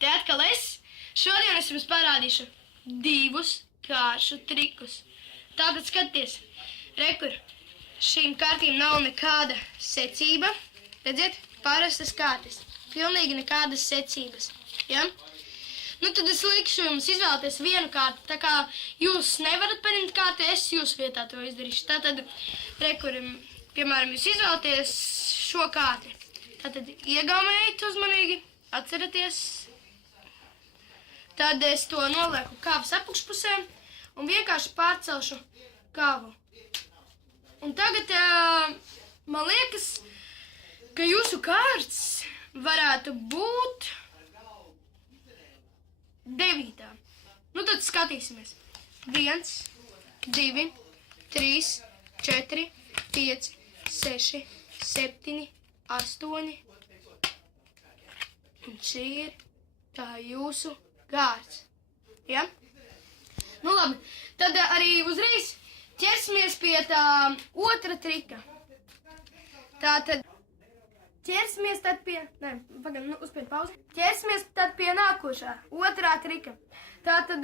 te atkal es. Šodien es jums parādīšu 2 kāršu trikus. Tātad skaties, rekur, šīm kārtīm nav nekāda secība. Redziet, parastas kārtas. Pilnīgi nekādas secības. Ja? Nu tad es likšu jums izvēlēties vienu kārtu. Tā kā jūs nevarat paņemt kārtu, es jūsu vietā to izdarīšu. Tātad, rekur, piemēram, jūs izvēlaties šo kārti. Tātad iegaumējiet uzmanīgi, atceraties. Tad es to nolieku kāvas apakšpusē un vienkārši pārcelšu kāvu. Un tagad man liekas, ka jūsu kārts varētu būt 9. Nu tad skatīsimies. 1, 2, 3, 4, 5, 6, 7, 8. Un šī ir tā jūsu kārts. Ja? Nu labi, tad arī uzreiz ķersimies pie tā otra trika. Tātad ķersimies tad pie, uzspied pauzi. Ķersimies tad pie nākošā, otrā trika. Tātad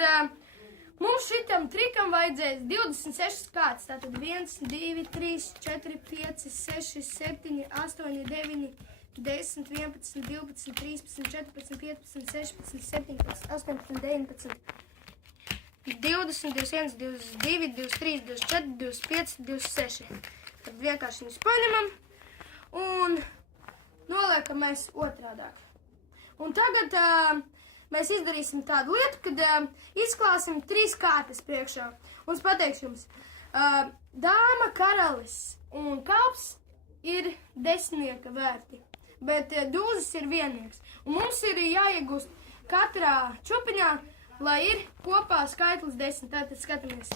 mums šitam trikam vajadzēs 26 kārtas. Tātad 1, 2, 3, 4, 5, 6, 7, 8, 9, 10, 11, 12, 13, 14, 15, 16, 17, 18, 19, 20, 21, 22, 23, 24, 25, 26. Tad vienkārši viņus paņemam un noliekam mēs otrādāk. Un tagad mēs izdarīsim tādu lietu, kad izklāsim 3 kārtas priekšā. Un es pateikšu jums, dāma, karalis un kalps ir 10 vērti, bet dūzis ir 1. Un mums ir jāiegūst katrā čupiņā, lai ir kopā skaitlis 10. Tātad skatāmies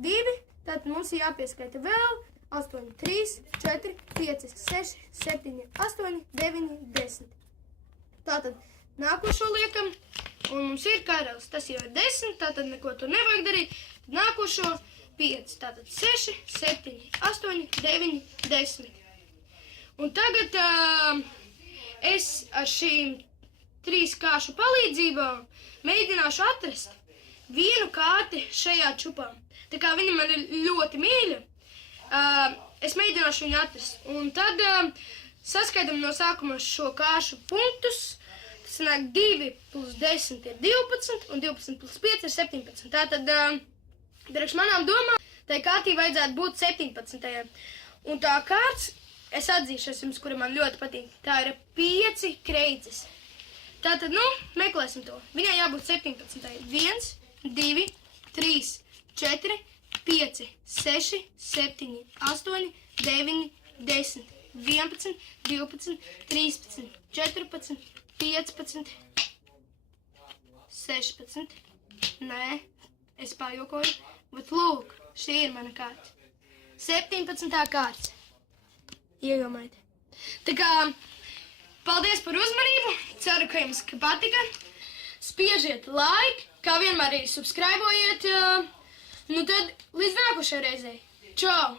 2, tātad mums ir jāpieskaita vēl 8, 3, 4, 5, 6, 7, 8, 9, 10. Tātad nākošo liekam, un mums ir karalis. Tas jau ir 10, tātad neko tur nevajag darīt. Nākošo 5, tātad 6, 7, 8, 9, 10. Un tagad es ar šīm 3 kāršu palīdzībām mēģināšu atrast vienu kārti šajā čupā. Tā kā viņa man ir ļoti mīļa, es mēģināšu viņu atrast. Un tad saskaitam no sākuma šo kāršu punktus. Tas sanāk 2 plus 10 ir 12, un 12 plus 5 ir 17. Tātad, priekš manām domām, tai kārtī vajadzētu būt 17. Un tā kārts, es atzīšos jums, kura man ļoti patīk, tā ir 5 kreices. Tātad, meklēsim to. Viņai jābūt 17. 1, 2, 3, 4, 5, 6, 7, 8, 9, 10, 11, 12, 13, 14, 15, 16. Nē, es pajokoju, bet lūk, šī ir mana kārta. 17. kārts. Iedomājiet. Tā kā, paldies par uzmanību, ceru, ka jums patika. Spiežiet like, kā vienmēr arī subscribojiet. Nu tad līdz nākošai reizei. Čau!